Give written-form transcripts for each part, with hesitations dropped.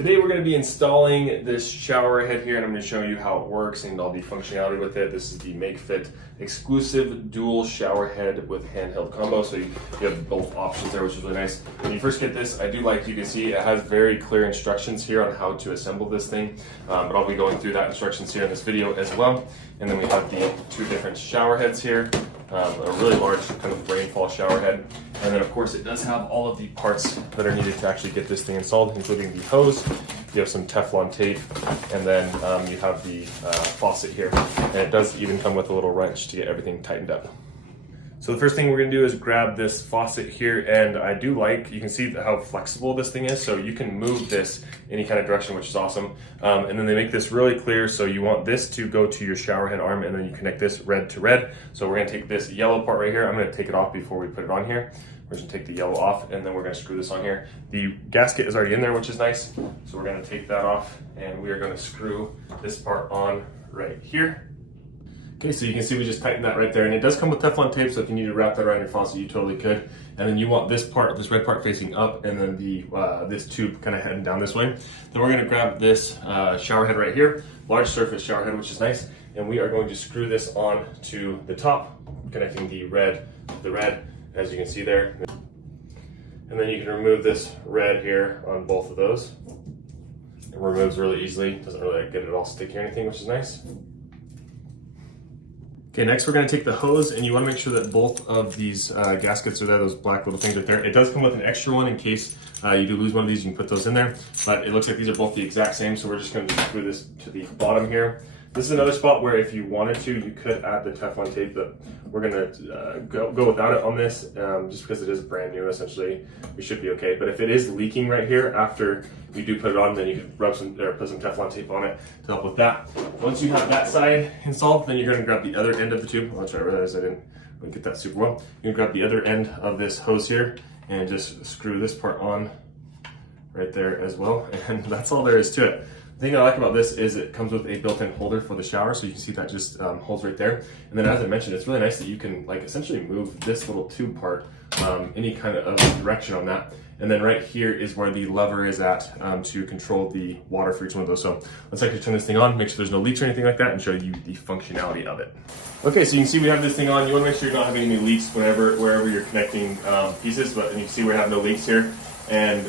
Today we're going to be installing this shower head here, and I'm going to show you how it works and all the functionality with it. This is the MakeFit exclusive dual shower head with handheld combo, so you have both options there, which is really nice. When you first get this, I do like, you can see it has very clear instructions here on how to assemble this thing, but I'll be going through that instructions here in this video as well. And then we have the two different shower heads here. A really large kind of rainfall shower head. And then of course it does have all of the parts that are needed to actually get this thing installed, including the hose. You have some Teflon tape, and then you have the faucet here. And it does even come with a little wrench to get everything tightened up. So the first thing we're gonna do is grab this faucet here, and I do like, you can see how flexible this thing is, so you can move this any kind of direction, which is awesome. And then they make this really clear, so you want this to go to your shower head arm, and then you connect this red to red. So we're gonna take this yellow part right here, I'm gonna take it off before we put it on here. We're just gonna take the yellow off, and then we're gonna screw this on here. The gasket is already in there, which is nice. So we're gonna take that off, and we are gonna screw this part on right here. Okay, so you can see we just tightened that right there, and it does come with Teflon tape, so if you need to wrap that around your faucet, you totally could. And then you want this part, this red part facing up, and then the this tube kind of heading down this way. Then we're gonna grab this shower head right here, large surface shower head, which is nice, and we are going to screw this on to the top, connecting the red to the red, as you can see there. And then you can remove this red here on both of those. It removes really easily, doesn't really get it all sticky or anything, which is nice. Okay, next we're going to take the hose, and you want to make sure that both of these gaskets are there, those black little things right there. It does come with an extra one in case you do lose one of these, you can put those in there, but it looks like these are both the exact same, so we're just going to screw this to the bottom here. This is another spot where if you wanted to, you could add the Teflon tape, but we're going to go without it on this, just because it is brand new, essentially. We should be okay, but if it is leaking right here after you do put it on, then you can rub some, or put some Teflon tape on it to help with that. Once you have that side installed, then you're going to grab the other end of the tube. Oh, that's right, I realized I didn't get that super well. You're going to grab the other end of this hose here and just screw this part on right there as well, and that's all there is to it. The thing I like about this is it comes with a built-in holder for the shower, so you can see that just holds right there. And then, as I mentioned, it's really nice that you can like essentially move this little tube part any kind of direction on that. And then right here is where the lever is at to control the water for each one of those. So let's actually turn this thing on, make sure there's no leaks or anything like that, and show you the functionality of it. Okay, so you can see we have this thing on. You want to make sure you're not having any leaks wherever you're connecting pieces, but you can see we have no leaks here. And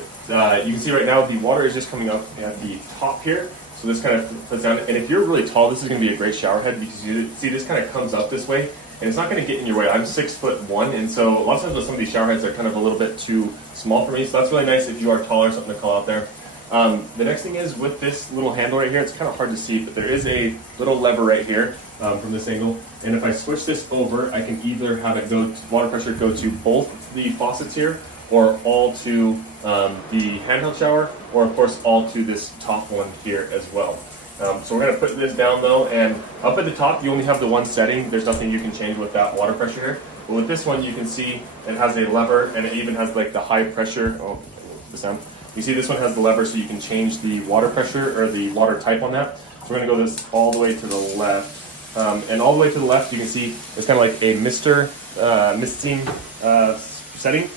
you can see right now the water is just coming up at the top here. So this kind of flips down. And if you're really tall, this is going to be a great shower head, because you see this kind of comes up this way, and it's not going to get in your way. I'm 6'1", and so a lot of times with some of these shower heads are kind of a little bit too small for me. So that's really nice if you are taller, something to call out there. The next thing is with this little handle right here, it's kind of hard to see, but there is a little lever right here from this angle. And if I switch this over, I can either have it go, water pressure go to both the faucets here, or all to the handheld shower, or of course all to this top one here as well. So we're going to put this down though, and up at the top you only have the one setting. There's nothing you can change with that water pressure here. But with this one you can see it has a lever, and it even has like the high pressure. Oh, the sound. You see this one has the lever, so you can change the water pressure or the water type on that. So we're going to go this all the way to the left. And all the way to the left you can see it's kind of like a misting setting.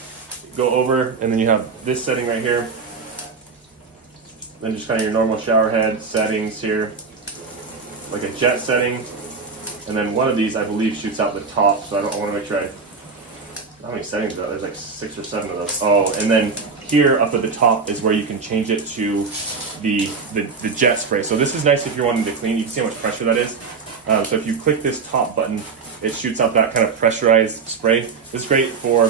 Go over, and then you have this setting right here. Then just kind of your normal shower head settings here, like a jet setting. And then one of these, I believe, shoots out the top, so I want to make sure how many settings are there? There's like 6 or 7 of those. Oh, and then here up at the top is where you can change it to the jet spray. So this is nice if you're wanting to clean. You can see how much pressure that is. So if you click this top button, it shoots out that kind of pressurized spray. This is great for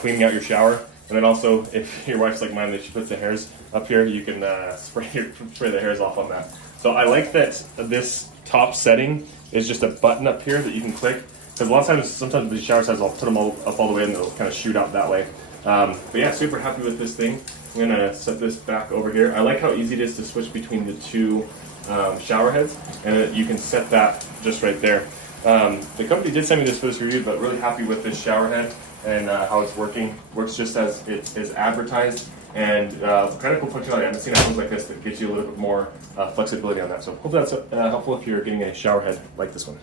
cleaning out your shower. And then also, if your wife's like mine, that she puts the hairs up here, you can spray the hairs off on that. So I like that this top setting is just a button up here that you can click. Because a lot of times, sometimes the shower heads, I'll put them all up all the way, and they'll kind of shoot out that way. But yeah, super happy with this thing. I'm gonna set this back over here. I like how easy it is to switch between the two shower heads, and you can set that just right there. The company did send me this for this review, but really happy with this shower head and how it's working. Works just as it is advertised, and kind of cool functionality. I haven't seen items like this that gives you a little bit more flexibility on that. So hopefully that's helpful if you're getting a shower head like this one.